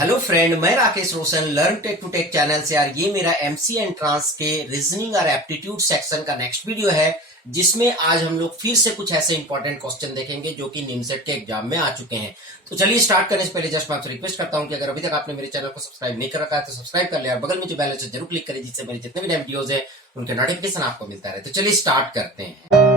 Hello friend, मैं Rakesh Roshan learn tech to tech channel से। यार ये मेरा एमसी एंट्रांस के रीजनिंग और एप्टीट्यूड सेक्शन का नेक्स्ट वीडियो है, जिसमें आज हम लोग फिर से कुछ ऐसे इंपॉर्टेंट क्वेश्चन देखेंगे जो कि निमसेट के एग्जाम में आ चुके हैं। तो चलिए स्टार्ट करने से पहले जस्ट मैं आपसे रिक्वेस्ट करता हूं कि अगर अभी तक आपने मेरे चैनल को सब्सक्राइब नहीं कर रखा है तो सब्सक्राइब कर लिया और बगल में जो बेल आइकन जरूर क्लिक करें, जिससे मेरे जितने भी नए वीडियोज है उनके नोटिफिकेशन आपको मिलता रहे। तो चलिए स्टार्ट करते हैं।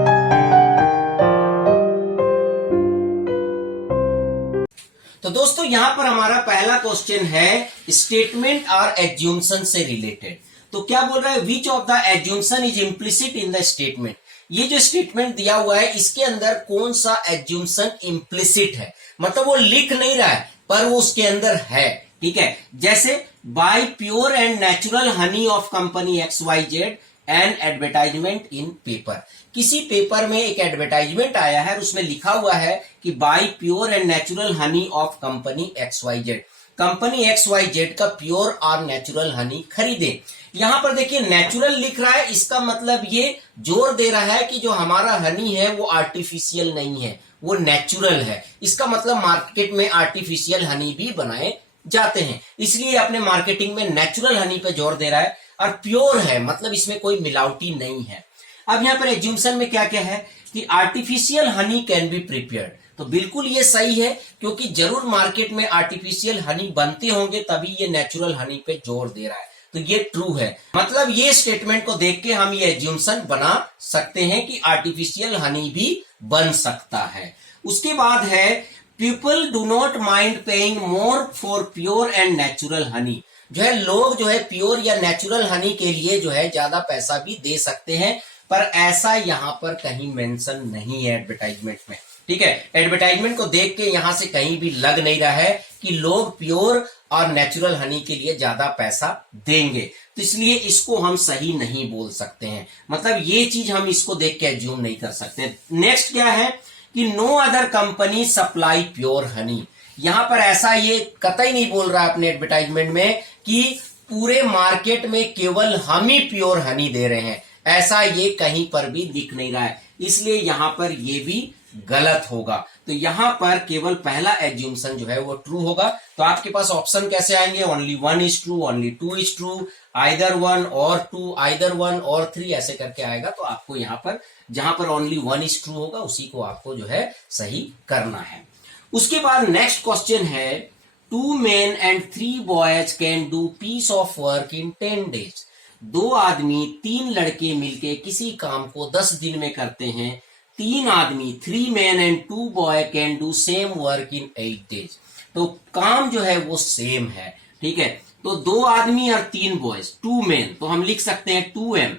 तो दोस्तों यहां पर हमारा पहला क्वेश्चन है स्टेटमेंट और एज्यूम्शन से रिलेटेड। तो क्या बोल रहा है, which of the assumption is implicit in the statement. ये जो स्टेटमेंट दिया हुआ है इसके अंदर कौन सा एज्यूम्शन इम्प्लिसिट है, मतलब वो लिख नहीं रहा है पर वो उसके अंदर है। ठीक है, जैसे buy pure and natural honey of company XYZ an advertisement in paper. किसी पेपर में एक एडवर्टाइजमेंट आया है और उसमें लिखा हुआ है कि buy pure and natural honey of company XYZ। Company XYZ का प्योर और नेचुरल हनी खरीदे। यहां पर देखिए नेचुरल लिख रहा है, इसका मतलब ये जोर दे रहा है कि जो हमारा हनी है वो आर्टिफिशियल नहीं है, वो नेचुरल है। इसका मतलब मार्केट में आर्टिफिशियल हनी भी बनाए जाते हैं, इसलिए अपने मार्केटिंग में नेचुरल हनी पे जोर दे रहा है। और प्योर है मतलब इसमें कोई मिलावटी नहीं है। अब यहां पर एज्यूम्शन में क्या क्या है कि artificial Honey can be prepared. तो बिल्कुल ये सही है, क्योंकि जरूर मार्केट में आर्टिफिशियल हनी बनते होंगे तभी ये नेचुरल हनी पे जोर दे रहा है। तो ये ट्रू है, मतलब ये स्टेटमेंट को देख के हम ये एज्यूम्शन बना सकते हैं कि आर्टिफिशियल हनी भी बन सकता है। उसके बाद है people do not mind paying more for pure and natural Honey. जो है लोग जो है प्योर या नेचुरल हनी के लिए जो है ज्यादा पैसा भी दे सकते हैं, पर ऐसा यहां पर कहीं मेंशन नहीं है एडवर्टाइजमेंट में। ठीक है, एडवर्टाइजमेंट को देख के यहां से कहीं भी लग नहीं रहा है कि लोग प्योर और नेचुरल हनी के लिए ज्यादा पैसा देंगे, तो इसलिए इसको हम सही नहीं बोल सकते हैं। मतलब ये चीज हम इसको देख के एज्यूम नहीं कर सकते। नेक्स्ट क्या है कि no other company supply pure honey. यहां पर ऐसा ये कतई नहीं बोल रहा अपने एडवर्टाइजमेंट में कि पूरे मार्केट में केवल हम ही प्योर हनी दे रहे हैं, ऐसा ये कहीं पर भी दिख नहीं रहा है, इसलिए यहां पर ये भी गलत होगा। तो यहां पर केवल पहला एज्यूम्शन जो है वो ट्रू होगा। तो आपके पास ऑप्शन कैसे आएंगे, only 1 is true, only 2 is true, either 1 और 2, आइदर 1 और 3 ऐसे करके आएगा। तो आपको यहां पर जहां पर ओनली 1 इज ट्रू होगा उसी को आपको जो है सही करना है। उसके बाद नेक्स्ट क्वेश्चन है 2 men and 3 boys can do piece of work in 10 days। 2 आदमी 3 लड़के मिलके किसी काम को 10 दिन में करते हैं। 3 आदमी 3 men and 2 boy can do same work in 8 days। तो काम जो है वो सेम है। ठीक है, तो 2 आदमी और 3 बॉयज, 2 men तो हम लिख सकते हैं 2m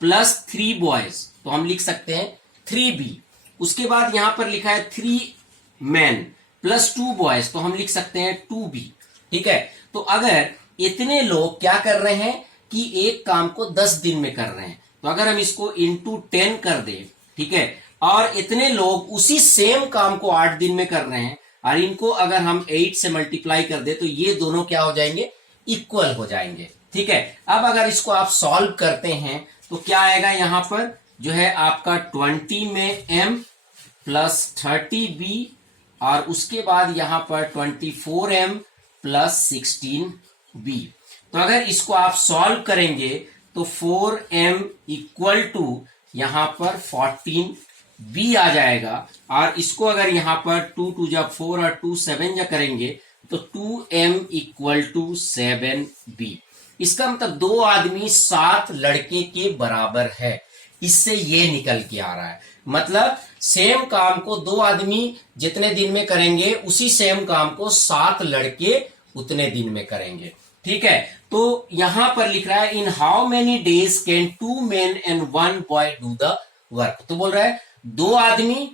प्लस 3 बॉयज तो हम लिख सकते हैं 3b। उसके बाद यहां पर लिखा है 3 men प्लस 2 बॉयज तो हम लिख सकते हैं 2b। ठीक है, तो अगर इतने लोग क्या कर रहे हैं कि एक काम को 10 दिन में कर रहे हैं, तो अगर हम इसको इंटू 10 कर दें, ठीक है, और इतने लोग उसी सेम काम को 8 दिन में कर रहे हैं और इनको अगर हम 8 से मल्टीप्लाई कर दे तो ये दोनों क्या हो जाएंगे, इक्वल हो जाएंगे। ठीक है, अब अगर इसको आप सॉल्व करते हैं तो क्या आएगा, यहां पर जो है आपका 20 में m प्लस 30b और उसके बाद यहां पर 24m प्लस 16b। तो अगर इसको आप सॉल्व करेंगे तो 4m इक्वल टू यहां पर 14b आ जाएगा। और इसको अगर यहां पर 2 2 जा 4 और 2 7 जा करेंगे तो 2m इक्वल टू 7b। इसका मतलब 2 आदमी 7 लड़के के बराबर है, इससे ये निकल के आ रहा है। मतलब सेम काम को 2 आदमी जितने दिन में करेंगे उसी सेम काम को 7 लड़के उतने दिन में करेंगे। ठीक है, तो यहां पर लिख रहा है in how many days can 2 men and 1 boy do the work. तो बोल रहा है 2 आदमी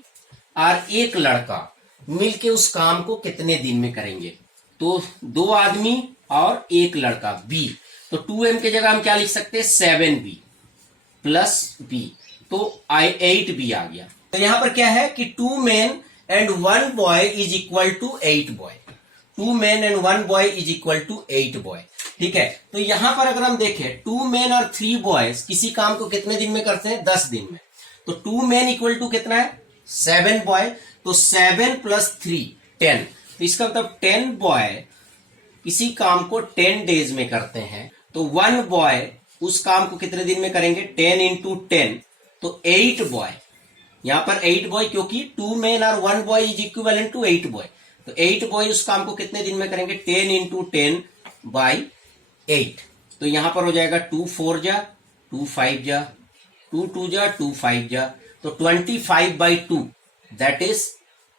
और 1 लड़का मिलके उस काम को कितने दिन में करेंगे। तो 2 आदमी और 1 लड़का b, तो 2m की जगह हम क्या लिख सकते हैं 7b प्लस b, तो 8b आ गया। तो यहां पर क्या है कि 2 men and 1 boy is equal to 8 boy। 2 men and 1 boy is equal to 8 boy। ठीक है, तो यहां पर अगर हम देखें 2 men और 3 boys किसी काम को कितने दिन में करते हैं, 10 दिन में। तो 2 men इक्वल टू कितना है 7 boy, तो 7 प्लस 3 10। तो इसका मतलब 10 boy किसी काम को 10 डेज में करते हैं तो 1 बॉय उस काम को कितने दिन में करेंगे, 10 इंटू 10, तो 8 बॉय। यहां पर 8 बॉय क्योंकि 2 men और 1 boy is equivalent to 8 boy, तो 8 बॉय उस काम को कितने दिन में करेंगे, 10 इंटू 10 बाई 8। तो यहां पर हो जाएगा 2 4 जा 2 5 जा 2 2 जा 2 5 जा, तो 25/2 दैट इज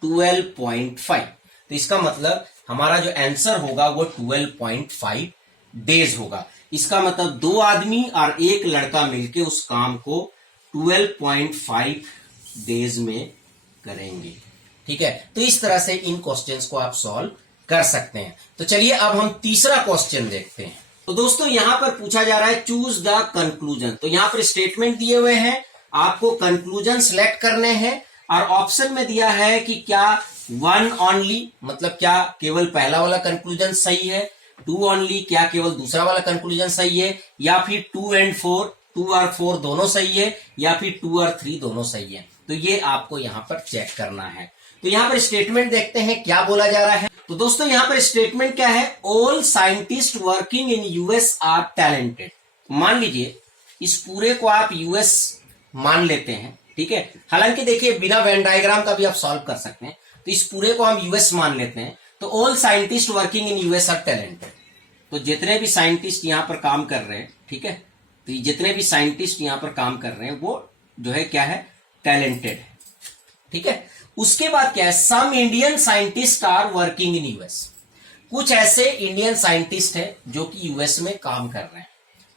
12.5। तो इसका मतलब हमारा जो आंसर होगा वो 12.5 डेज होगा। इसका मतलब 2 आदमी और 1 लड़का मिलके उस काम को 12.5 डेज में करेंगे। ठीक है, तो इस तरह से इन क्वेश्चंस को आप सॉल्व कर सकते हैं। तो चलिए अब हम तीसरा क्वेश्चन देखते हैं। तो दोस्तों यहां पर पूछा जा रहा है चूज द कंक्लूजन। तो यहां पर स्टेटमेंट दिए हुए हैं, आपको कंक्लूजन सिलेक्ट करने हैं और ऑप्शन में दिया है कि क्या 1 ओनली, मतलब क्या केवल पहला वाला कंक्लूजन सही है, 2 ओनली, क्या केवल दूसरा वाला कंक्लूजन सही है, या फिर 2 and 4, 2 और 4 दोनों सही है, या फिर 2 और 3 दोनों सही है। तो ये आपको यहां पर चेक करना है। तो यहां पर स्टेटमेंट देखते हैं क्या बोला जा रहा है। तो दोस्तों यहां पर स्टेटमेंट क्या है, all scientist working in US are talented. मान लीजिए इस पूरे को आप यूएस मान लेते हैं, ठीक है। हालांकि देखिए बिना वेन डायग्राम का भी आप सॉल्व कर सकते हैं। तो इस पूरे को हम यूएस मान लेते हैं, तो all scientist working in US are talented. तो जितने भी साइंटिस्ट यहां पर काम कर रहे हैं, ठीक है, तो जितने भी साइंटिस्ट यहां पर काम कर रहे हैं वो जो है क्या है, टैलेंटेड है। ठीक है, उसके बाद क्या है, some Indian scientist are working in US. कुछ ऐसे इंडियन साइंटिस्ट है जो कि यूएस में काम कर रहे हैं।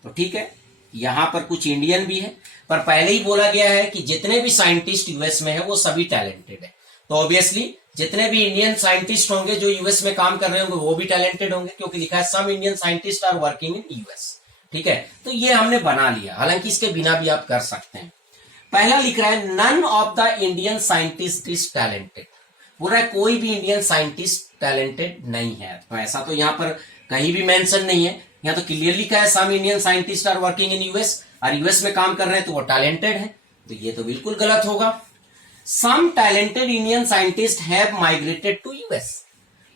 तो ठीक है, यहां पर कुछ इंडियन भी है, पर पहले ही बोला गया है कि जितने भी साइंटिस्ट यूएस में है वो सभी टैलेंटेड है। तो ऑब्वियसली जितने भी इंडियन साइंटिस्ट होंगे जो यूएस में काम कर रहे होंगे वो भी टैलेंटेड होंगे, क्योंकि लिखा है some Indian scientist are working in US. ठीक है, तो ये हमने बना लिया, हालांकि इसके बिना भी आप कर सकते हैं। पहला लिख रहा है none of the Indian scientist is talented. बोल रहा है कोई भी इंडियन साइंटिस्ट टैलेंटेड नहीं है। तो ऐसा तो यहां पर कहीं भी मेंशन नहीं है, यहां तो क्लियरली लिखा है some Indian scientist are working in US, और यूएस में काम कर रहे हैं तो वो टैलेंटेड है। तो ये तो बिल्कुल गलत होगा। Some talented Indian scientist have migrated to US.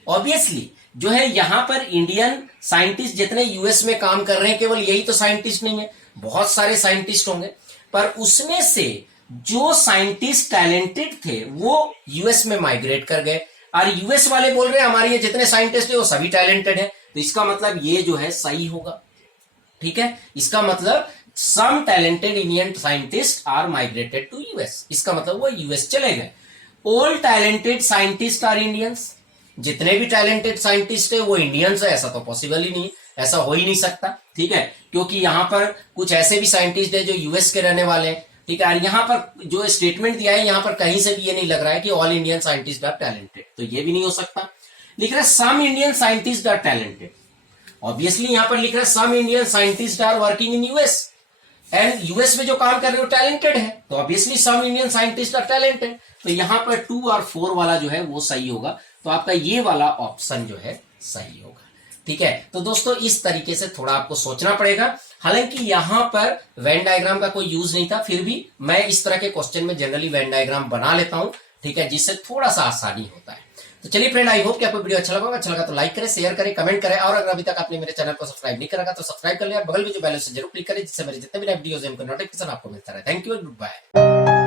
Obviously जो है यहां पर इंडियन साइंटिस्ट जितने यूएस में काम कर रहे हैं, केवल यही तो साइंटिस्ट नहीं है, बहुत सारे साइंटिस्ट होंगे, पर उसमें से जो साइंटिस्ट टैलेंटेड थे वो यूएस में माइग्रेट कर गए, और यूएस वाले बोल रहे हैं हमारे ये जितने साइंटिस्ट है वो सभी टैलेंटेड है। तो इसका मतलब ये जो है सही होगा। ठीक है, इसका मतलब some talented Indian scientist are migrated to US, इसका मतलब वो यूएस चले गए। All talented scientist are Indians. जितने भी टैलेंटेड साइंटिस्ट है वो इंडियंस है, ऐसा तो पॉसिबल ही नहीं, ऐसा हो ही नहीं सकता। ठीक है, क्योंकि यहां पर कुछ ऐसे भी साइंटिस्ट है जो यूएस के रहने वाले हैं। ठीक है, और यहां पर जो स्टेटमेंट दिया है यहां पर कहीं से भी ये नहीं लग रहा है कि all Indian scientist are talented, तो ये भी नहीं हो सकता। लिख रहा है some Indian scientist are talented. Obviously यहां पर लिख रहा है some Indian scientist are working in US, and US में जो काम कर रहे हो टैलेंटेड है, तो obviously some Indian scientist are talented. तो यहां पर 2 और 4 वाला जो है वो सही होगा। तो आपका ये वाला ऑप्शन जो है सही होगा। ठीक है, तो दोस्तों इस तरीके से थोड़ा आपको सोचना पड़ेगा। हालांकि यहां पर वेन डायग्राम का कोई यूज नहीं था, फिर भी मैं इस तरह के क्वेश्चन में जनरली वेन डायग्राम बना लेता हूं। ठीक है, जिससे थोड़ा सा आसानी होता है। तो चलिए फ्रेंड, आई होप कि आपको वीडियो अच्छा लगा तो लाइक करें, शेयर करें, कमेंट करें, और अगर अभी तक आपने मेरे चैनल को सब्सक्राइब नहीं करा तो सब्सक्राइब कर लिया, बगल में जो बेल है उसे जरूर क्लिक करें, जिससे मेरे जितने भी नए वीडियोस हैं उनका नोटिफिकेशन आपको मिलता रहे। Thank you, good bye.